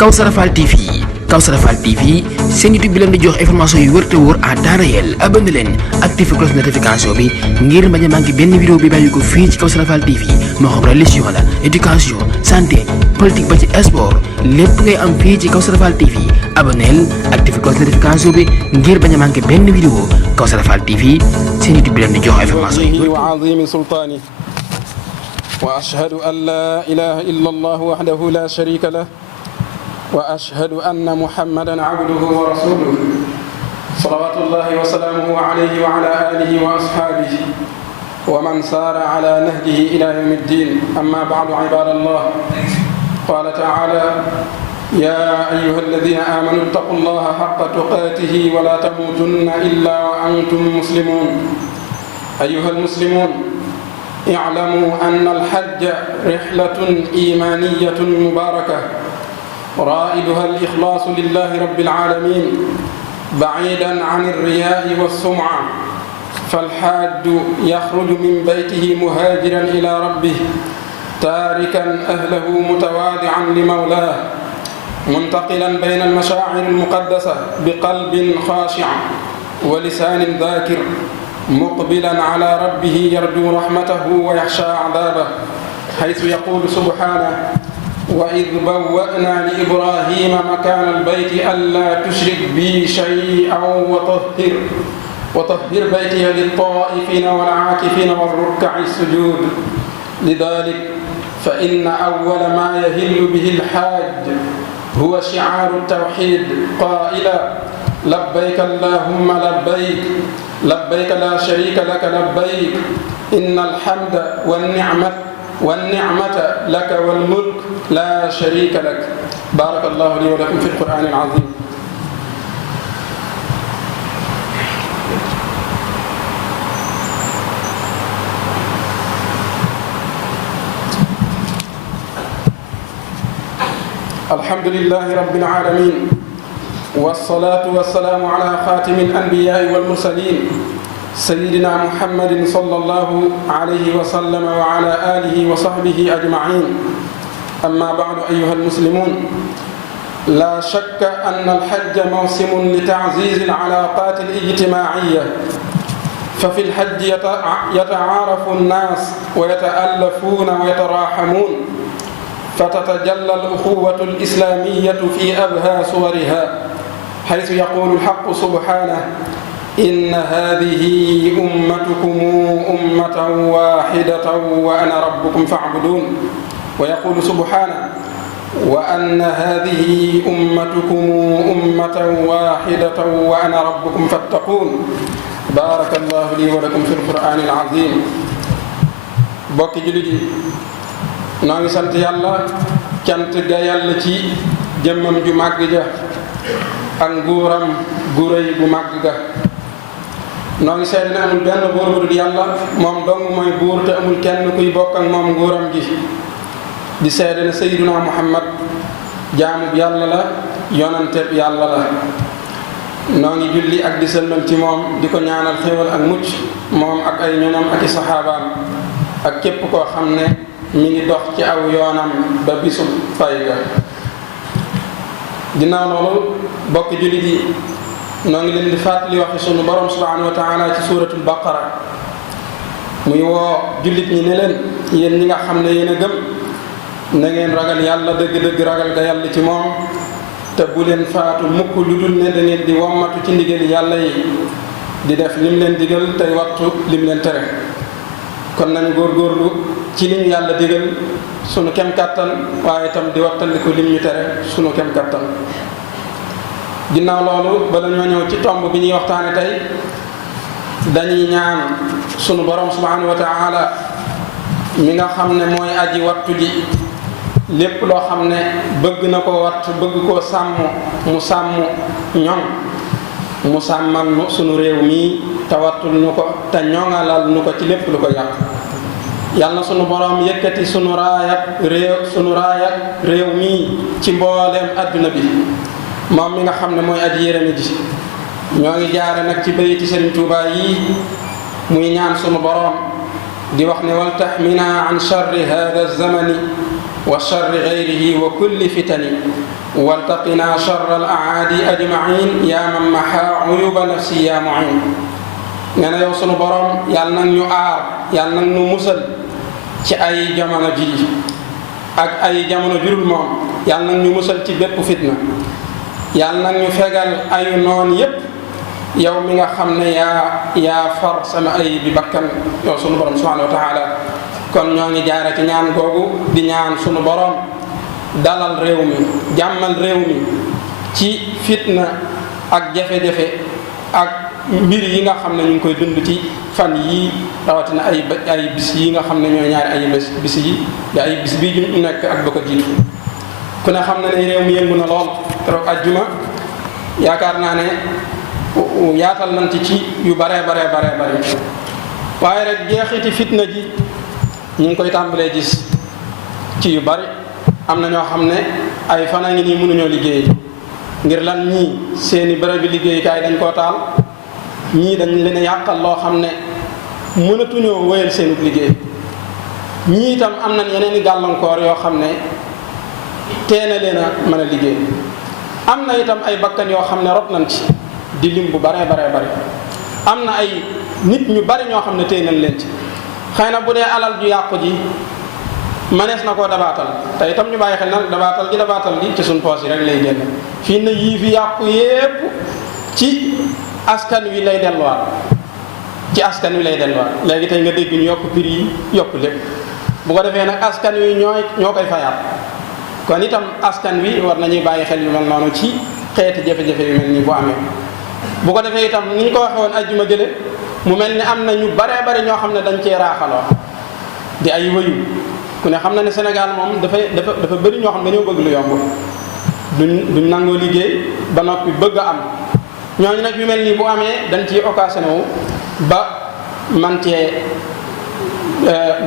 Kawsara Fall TV Kawsara Fall TV seen YouTube bi leen di jox information yu wër te wóor à temps réel. abonné leen activé cloche notification bi ngir bañ a manqué benn vidéo bi bàyyi ko fii ci Kawsara Fall TV moo xam religion la éducation santé politique ba ci sport lépp ngay am fii ci Kawsara Fall TV. abonneel activé cloche notification bi ngir bañ a manqué benn vidéo. Kawsara Fall TV seen YouTube bi leen di jox information yi. wa azimi sultaani wa ashhadu an la ilaha illa allah wahdahu la sharika lah wa ashhadu anna muhammadan abduhu wa rasuluhu salawatullahi wa salaamuhu alayhi wa ala alihi wa ashabihi wa man saara ala nahjihi ila yawmi ddin. amma ba'du ibadallah qala ta'ala ya ayyuha alladhina amanu ittaqullaha haqqa tuqatihi wa la tamutunna illa wa antum muslimun. ayyuha almuslimun اعلموا أن الحج رحلة إيمانية مباركة رائدها الإخلاص لله رب العالمين بعيدا عن الرياء والسمعة. فالحاج يخرج من بيته مهاجرا إلى ربه تاركا أهله متواضعا لمولاه منتقلا بين المشاعر المقدسة بقلب خاشع ولسان ذاكر مقبلا على ربه يرجو رحمته ويخشى عذابه حيث يقول سبحانه وإذ بوأنا لإبراهيم مكان البيت ألا تشرك بي شيئا وطهر بيتي للطائفين والعاكفين والركع السجود. لذلك فإن أول ما يهل به الحاج هو شعار التوحيد قائلا لبيك اللهم لبيك لبيك لا شريك لك لبيك إن الحمد والنعمة لك والملك لا شريك لك. بارك الله لي ولكم في القرآن العظيم. الحمد لله رب العالمين والصلاة والسلام على خاتم الأنبياء والمرسلين سيدنا محمد صلى الله عليه وسلم وعلى آله وصحبه أجمعين. أما بعد أيها المسلمون لا شك أن الحج موسم لتعزيز العلاقات الاجتماعية. ففي الحج يتعارف الناس ويتألفون ويتراحمون فتتجلى الأخوة الإسلامية في أبهى صورها حيث يقول الحق سبحانه إن هذه أمتكم أمة واحدة وأنا ربكم فاعبدون. ويقول سبحانه وأن هذه أمتكم أمة واحدة وأنا ربكم فاتقون. بارك الله لي ولكم في القرآن العظيم. bokki jullit yi noo ngi sant yàlla cant ga yàlla ci jëmmam ju màgg ja ak nguuram gu rëy bu màgg ga. noo ngi seede ne amul benn buur bu dul yàlla moom dong mooy buur te amul kenn kuy bokk ak moom nguuram gi. di seede ne sayyiduna muhammad jaamub yàlla la yonanteb yàlla la. noo ngi julli ak di sëlmal ci moom di ko ñaanal xéewal ak mucc moom ak ay ñoñam ak i saxaabaam ak képp koo xam ne mi ngi dox ci aw yoonam ba bisu fay ga. ginnaaw loolu bokk jullit yi noo ngi leen di fàttali waxi sunu borom subhanahu wa taala ci suuratul baqara muy woo jullit ñi ne leen yéen ñi nga xam ne yéen a gëm na ngeen ragal yàlla dëgg-dëgg ragal ga yàlla ci moom te bu leen faatu mukk lu dul ne da ngeen di wommatu ci ndigali yàlla yi di def lim leen digal tey wattu lim leen tere. kon nañu góorgóorlu ci li ñu yàlla digal sunu kem kàttan waaye itam di wattandiku lim ñu tere sunu kem kàttan. ginnaaw loolu bala ñoo ñëw ci tomb bi ñuy waxtaane tey dañuy ñaan sunu borom subhanahu wa taala mi nga xam ne mooy aji wattu ji lépp loo xam ne bëgg na ko wattu bëgg koo sàmm mu sàmm ñoŋ mu sàmmal nu sunu réew mii te wattul nu ko te ñoŋalal nu ko ci lépp lu ko yàq. yàlla na sunu borom yëkkati sunu raayab réew mii ci mbooleem adduna bi moom mi nga xam ne mooy aji yërëmi ji. ñoo ngi jaare nag ci bayti Sëriñ Tuubaa yi muy ñaan sunu borom di wax ne wal taxmina an charri hada zamani wa sharri gayrihi wa kulli fitani waltaqina sharra al aadi ajmain ya man maha uyuba nafsi ya muin. nee na yow sunu borom yàlla nag ñu aar yàlla nag ñu musal ci ay jamono ji ak ay jamono jurul moom, yàlla nag ñu musal ci bépp fitna, yàlla nag ñu fegal ayu noon yépp yow mi nga xam ne yaa far sama ay bi bakkan yow sunu borom subhanahu wa taala. kon ñoo ngi jaare ci ñaan googu di ñaan sunu borom dalal réew mi, jàmmal réew mi ci fitna ak jafe-jafe ak mbir yi nga xam ne ñu ngi koy dund ci fan yii, rawatina ay bis yi nga xam ne ñooy ñaari ay bis yi di ay bis bii ñu nekk ak ba ko jiitu. ku ne xam na ne réew mi yëngu na lool keroog ajjuma yaakaar naa ne yaatal nañ ci yu bare waaye rek jeexiti fitna ji ñu ngi koy tàmbalee gis ci yu bari. am na ñoo xam ne ay fan a ngi nii mënuñoo liggéey ngir lan ñii seeni bërëb bi liggéeyukaay dañ koo taal, ñii dañ leen a yàqal loo xam ne mënatuñoo wéyal seen liggéey, ñii itam am nañ yeneen i gàllankoor yoo xam ne teena leen a mën a liggéey. am na itam ay bakkan yoo xam ne rot nañ ci di lim bu bare am na ay nit ñu bari ñoo xam ne téye nañ leen ci. xëy na bu dee alal ju yàqu ji manees na koo dabaatal te itam ñu bàyyi xel nag dabaatal gi ci suñ poos yi rek lay génn. fii na yii fi yàqu yépp ci askan wi lay delluwaat, léegi tey nga dégg ñu yokk prix yi yokk lépp, bu ko defee nag askan wi ñoo koy fayaat. kon itam askan wi war nañuy bàyyi xel yu mel noonu ci xeeti jafe-jafe yu mel nii bu amee. bu ko defee itam ni ñu ko waxee woon ajjuma jële mu mel ni am na ñu bare ñoo xam ne dañ cee raaxaloo di ay wëyu. ku ne xam na ne Sénégal moom dafa bëri ñoo xam ne dañoo bëgg lu yomb, duñ nangoo liggéey ba noppi bëgg a am. ñooñu nag yu mel nii bu amee dañ ciy occasionné wu ba man cee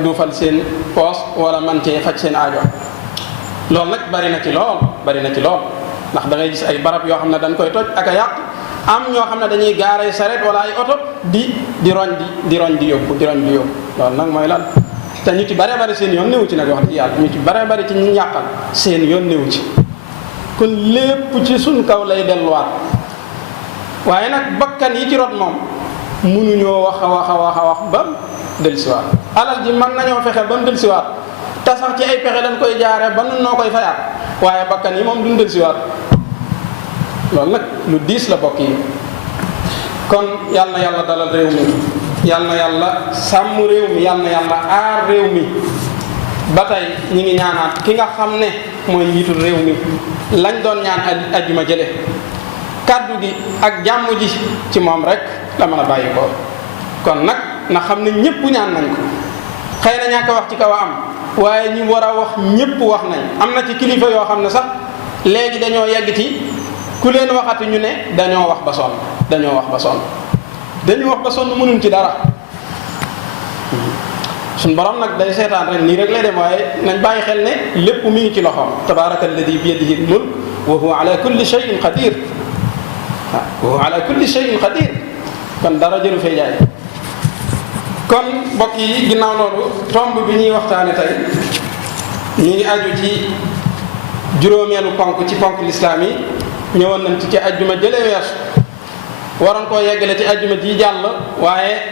duufal seen poos wala man cee faj seen aajo. loolu nag bari na ci lool ndax da ngay gis ay barab yoo xam ne dañ koy toj ak a yàq. am ñoo xam ne dañuy gaaree saret wala ay oto di roñ di yóbbu loolu nag mooy lan. te ñu ci bare seen yoon néew ci nag wax dëgg yàlla, ñu ci bare ci ñu yàqal seen yoon néew ci. kon lépp ci suñ kaw lay delluwaat. waaye nag bakkan yi ci rot moom mënuñoo wax ba mu dellusiwaat. alal ji mën nañoo fexe ba mu dellusiwaat te sax ci ay pexe dañ koy jaaree ba nun noo koy fayaat, waaye bakkan yi moom duñ dellusiwaat. loolu nag lu diis la bokk yi. kon yal na yàlla dalal réew mi, yal na yàlla sàmm réew mi, yal na yàlla aar réew mi. ba tey ñi ngi ñaanaat ki nga xam ne mooy njiitul réew mi lañ doon ñaan ajjuma jële, kàddu gi ak jàmm ji ci moom rek la mën a bàyyi ko. kon nag na xam ne ñëpp ñaan nañ ko, xëy na ñàkk wax ci kaw a am, waaye ñi war a wax ñëpp wax nañ. am na ci kilifa yoo xam ne sax léegi dañoo yegg ci ku leen waxati ñu ne dañoo wax ba sonn mënuñ ci dara. suñ borom nag day seetaan rek nii rek lay dem, waaye nañ bàyyi xel ne lépp mi ngi ci loxoom. tabaraka alladi bi yadihi al-mulk wa huwa ala kulli shay'in qadir. kon dara jëru fee jaay. kon mbokk yi ginnaaw loolu tomb bi ñuy waxtaane tey ñu ngi aju ci juróomeelu ponk ci ponk lislaam yi. ñëwoon nañ ci ajjuma jële weesu, waroon koo yeggale ci ajjuma ji jàll, waaye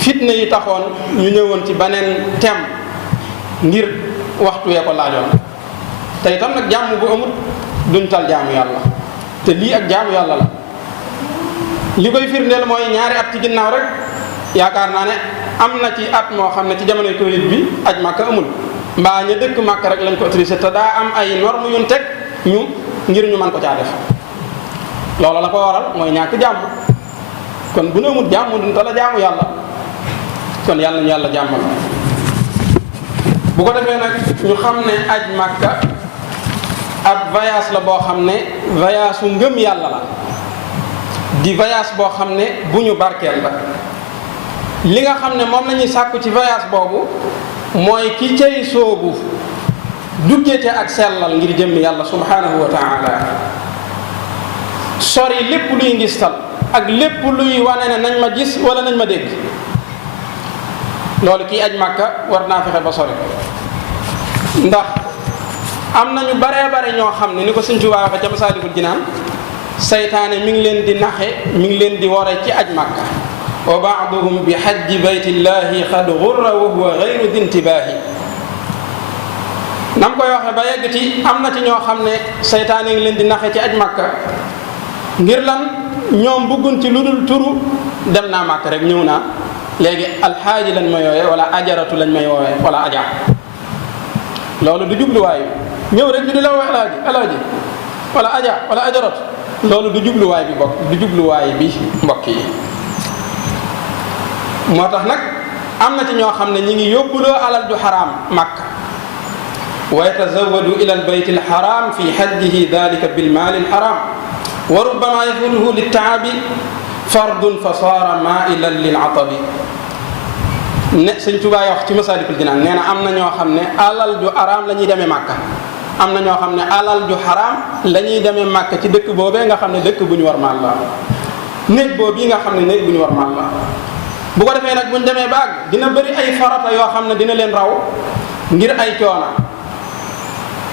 fitna yi taxoon ñu ñëwoon ci beneen thème ngir waxtu wee ko laajoon. te itam nag jàmm bu amut duñ tal jaamu yàlla, te lii ak jaamu yàlla la. li koy firndeel mooy ñaari at ci ginnaaw rek yaakaar naa ne am na ci at moo xam ne ci jamonoy Covid bi aj Makka amul, mbaa ña dëkk Makka rek lañ ko autorisé, te daa am ay normes yuñ teg ngir ñu mën ko caa def. loolu la ko waral mooy ñàkk jàmm. kon bu ne amul jàmm duñ tal a jaamu yàlla. kon yàlla ñu yàlla jàmmal. bu ko defee nag ñu xam ne aj Makka ab voyage la boo xam ne voyage su ngëm yàlla la, di voyage boo xam ne bu ñu barkeel la. li nga xam ne moom la ñuy sàkku ci voyage boobu mooy ki cay soobu duggete ak sellal ngir jëmmi yàlla subhanahu wa taala, sori lépp luy ngistal ak lépp luy wane ne nañ ma gis wala nañ ma dégg. loolu kii aj Makka war naa fexe ba sori, ndax am nañu bare ñoo xam ne ni ko Sëñ Tuubaa waxe ca Masaalikul Jinaan saytaane mi ngi leen di naxe mi ngi leen di ware ci aj Makka wa ba'duhum bi hajji baytillahi xad ghurra wa huwa ghayru dintibaahi nam koy waxe ba yegg ci am na ci ñoo xam ne saytaane ngi leen di naxe ci aj Makka ngir lan ñoom bëggun ci lu dul turu dem naa Makka rek ñëw naa léegi alxaaji lañ ma yooye wala ajaratu lañ may wooye wala aja loolu du jubluwaayu ñëw rek ñu di la woo alaaji wala aja wala ajaratu loolu du jubluwaay bi mbokk yi moo tax nag am na ci ñoo xam ne ñi ngi yóbbuloo alal ju xaraam Makka wa yatazawwadu ila albayt alxaram fi hajjihi dalika bilmaali alxaram wa rubbama yafutuhu littaabi fardun fa saara mailan lilatabi ne Sëñ Tuubaa wax ci Masaalikul Jinaan nee na am na ñoo xam ne alal ju xaraam la ñuy demee Makka am na ñoo xam ne alal ju xaraam la ñuy demee Makka ci dëkk boobee nga xam ne dëkk bu ñu war maal la néeg boobu nga xam ne néeg bu ñu war maal la bu ko defee nag bu ñu demee ba àgg dina bëri ay farata yoo xam ne dina leen raw ngir ay coona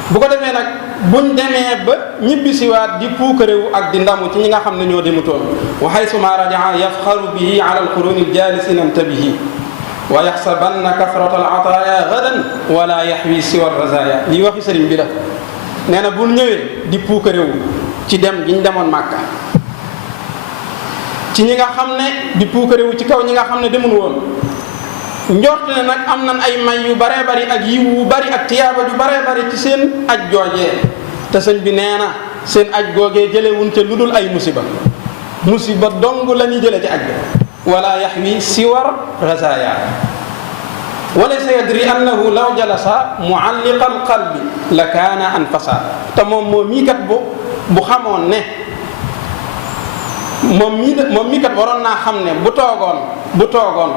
bu ko defee nag buñ demee ba ñibbisiwaat di puukarewu ak di ndamu ci ñi nga xam ne ñoo demutoon wa haysuma rajaa yafxaru bihi ala alquruni aljaalisina intabihi wa yaxsabanna kasrata alataaya gadan wala yaxwi siwa razaya lii waxi sëriñ bi la nee na bul ñëwee di puukarewu ci dem gi ñu demoon Màkka ci ñi nga xam ne di puukarewu ci kaw ñi nga xam ne demun woon njort ne nag am nan ay may yu bare bari ak yiw wu bari ak tiyaaba ju bare bari ci seen aj joojee te sëñ bi nee na seen aj googee jëlewuñ ca lu dul ay musiba dong la ñuy jële ci aj ga wala yaxwi siwar razaya walaysa yadri annahu law jalasa mualliqa alqalbi la kaana anfasa te moom mii kat bu xamoon ne moom mii kat waroon naa xam ne bu toogoon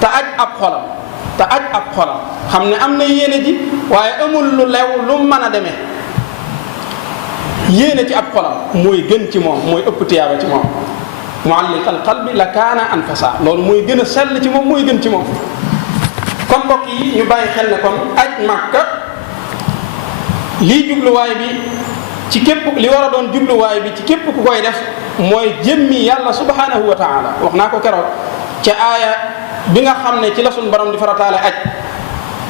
te aj ab xolam xam ne am na yéene ji waaye amul lu lew lu mën a demee yéene ci ab xolam mooy gën ci moom mooy ëpp tiyaaba ci moom mualliqal qalbi la kaana anfasa loolu mooy gën a sell ci moom mooy gën ci moom kon mbokk yi ñu bàyyi xel ne kon aj Makka lii jubluwaay bi ci képp li war a doon jubluwaay bi ci képp ku koy def mooy jëmmi yàlla subhanahu wa taala wax naa ko keroog ca aaya bi nga xam ne ci la suñu borom di farataale aj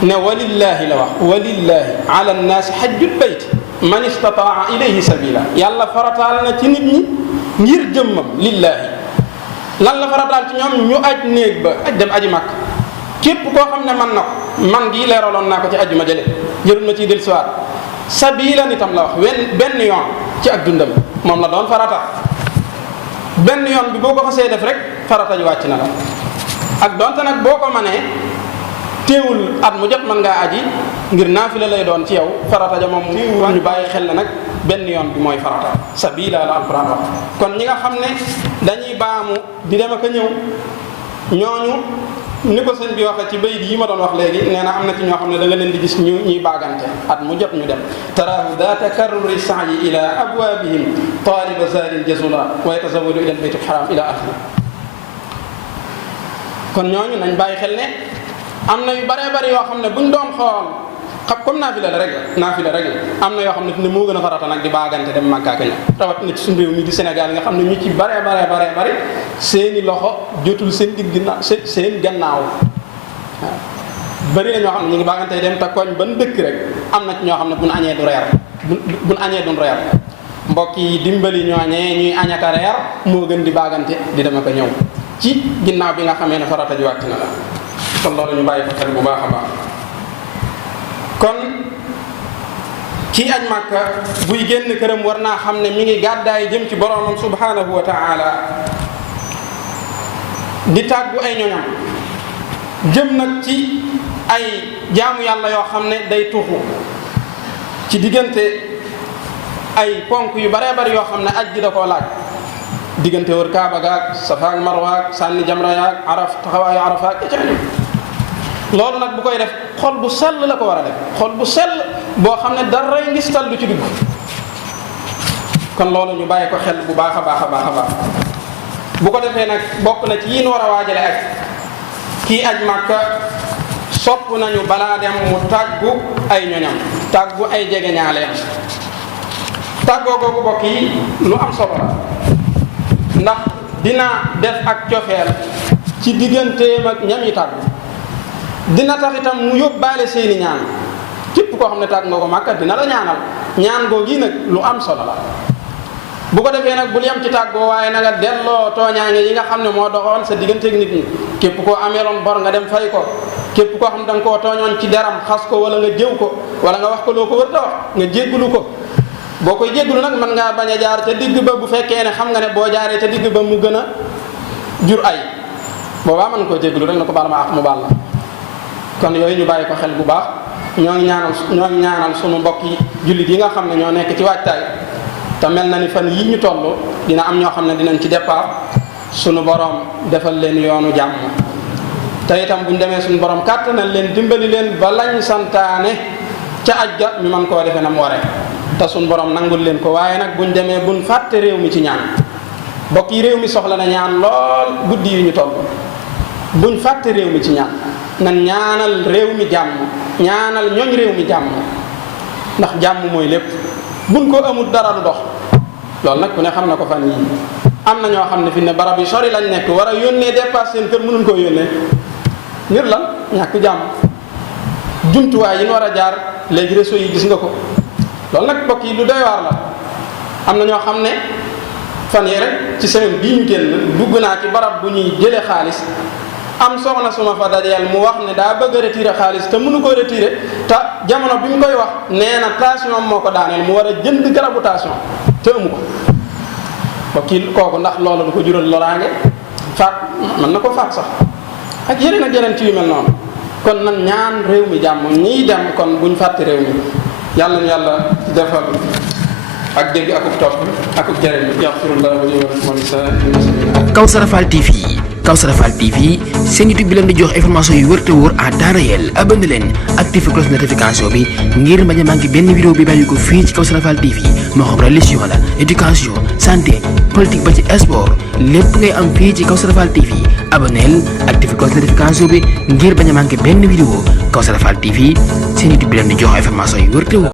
ne walillahi la wax walillahi ala nnaasi hajjul bayt man istataa ilayhi sabila yàlla farataal na ci nit ñi ngir jëmmam lillahi lan la farataal ci ñoom ñu aj néeg ba aj dem aji Makka képp koo xam ne man na ko man gii leeraloon naa ko ci aju ma jële jërul ma ciy del siwaat sabila nitam la wax benn yoon ci ak dundam moom la doon farata benn yoon bi boo ko xasee def rek farata ji wàcc na la ak donte nag boo ko manee teewul at mu jot mën ngaa aji ngir naafila lay doon ci yow farata ja moom teewul ñu bàyyi xel ne nag benn yoon bi mooy farata sabila la alquran wax kon ñi nga xam ne dañuy baamu di dem ak a ñëw ñooñu ni ko sëñ bi waxee ci bayit yi ma doon wax léegi nee na am na ci ñoo xam ne da nga leen di gis ñuy baagante at mu jot ñu dem taraahu daa takarruri sa'yi ila abwaabihim taaliba zaadin jazula wa yatazawwadu ila albayt alharam ila axiri kon ñooñu nañ bàyyi xel ne am na yu bare bari yoo xam ne buñ doon xool xam comme naafila la rek am na yoo xam ne fi ne moo gën a farata nag di baagante dem Makka ak ña rawat na ci suñu réew mi di Sénégal nga xam ne ñu ci bare bari seeni loxo jotul seen seen gannaaw waaw bari na ñoo xam ne ñu ngi baagante dem te koñ ban dëkk rek am na ci ñoo xam ne buñ añee du reer buñ añee duñ reer mbokk yi dimbali ñooñee ñuy añ ak a reer moo gën di baagante di dem ak a ñëw ci ginnaaw bi nga xamee ne farata ji wàcc na la kon loolu ñu bàyyi ko xel bu baax a baax kon kii aj Makka buy génn këram war naa xam ne mi ngi gàddaay jëm ci boromam subhanahu wa ta'ala di tàggu ay ñoñam jëm nag ci ay jaamu yàlla yoo xam ne day tuxu ci diggante ay ponk yu baree bari yoo xam ne aj ji da koo laaj diggante wër Kaaba gaag Safa ak Marwa ak sànni jamra yaag taxawaayu Arafa ak loolu nag bu koy def xol bu sell la ko war a def xol bu sell boo xam ne dara ngistal du ci dugg kon loolu ñu bàyyi ko xel bu baax a baax bu ko defee nag bokk na ci yi ñu war a waajale ak kii aj Makka sopp nañu balaa dem mu tàggu ay ñoñam tàggu ay jegeñaaleem. tàggoo googu bokk yi lu am solo la ndax dina def ak cofeel ci digganteem ak ñam yi tàggu, dina tax itam mu yóbbaale seeni ñaan. képp koo xam ne tàgg nga ko Màkka dina la ñaanal ñaan googu yi nag lu am solo la. bu ko defee nag bul yem ci tàggoo waaye na nga delloo tooñaange yi nga xam ne moo doxoon sa digganteeg nit ñi. képp koo ameeloon bor nga dem fay ko, képp koo xam ne da nga koo tooñoon ci deram xas ko wala nga jëw ko wala nga wax ko loo ko wër ta wax nga jéggulu ko. boo koy jéggulu nag mën ngaa bañ a jaar ca digg ba bu fekkee ne xam nga ne boo jaaree ca digg ba mu gën a jur ay boobaa mën koo jéggulu rek na ko baal ma ak mu baal la. kon yooyu ñu bàyyi ko xel bu baax. ñoo ngi ñaanal sunu mbokki jullit yi nga xam ne ñoo nekk ci waajtaay te mel na ni fan yii ñu toll dina am ñoo xam ne dinañ ci départ sunu borom defal leen yoonu jàmm. te itam bu ñu demee suñu borom kàttanal leen dimbali leen ba lañ santaane ca aj ga ñu mën koo defee na mu waree te suñu borom nangul leen ko. waaye nag buñ demee buñ fàtte réew mi ci ñaan. mbokk yi réew mi soxla na ñaan lool guddi yu ñu toll. buñ fàtte réew mi ci ñaan nan ñaanal réew mi jàmm, ñaanal ñoñ réew mi jàmm ndax jàmm mooy lépp. buñ ko amul dara du dox. loolu nag ku ne xam na ko fan yii am na ñoo xam ne fi ne barab yi sori lañ nekk war a yónnee dépasse seen kër mënuñ koo yónnee ngir lan ñàkk jàmm. jumtuwaay yi ñu war a jaar léegi réseau yi gis nga ko. loolu nag mbokk yi lu doy waar la. am na ñoo xam ne fan yii rek ci semaine bii ñu génn dugg naa ci barab bu ñuy jëlee xaalis. am soxna suma fa dajeel mu wax ne daa bëgg a retirer xaalis te mënu ko retirer te jamono bi mu koy wax nee na tension moo ko daaneel mu war a jënd garabu tension te amu ko. ba kii kooku ndax loolu du ko jural loraange faat mën na ko faat sax ak yeneen ci yu mel noonu. kon nan ñaan réew mi jàmm ñiy dem kon buñ fàtte réew mi. yàlla ñu yàlla defal ak dégg akuk topp akuk jëriñ yaxfirullahu li wa lakum wa li saa'iril muslimiin. Kawsara Fall TV. Kawsara Fall TV seen YouTube bi leen di jox information yu wër te wóor à temps réel. abonné leen activé cloche notification bi ngir bañ a manqué benn vidéo bi bàyyi ko fii ci Kawsara Fall TV moo xam religion la éducation santé politique ba ci sport lépp ngay am fii ci Kawsara Fall TV. abonneel activé cloche notification bi ngir bañ a manqué benn vidéo. Kawsara Fall TV seen YouTube bi leen di jox information yu wër te wóor.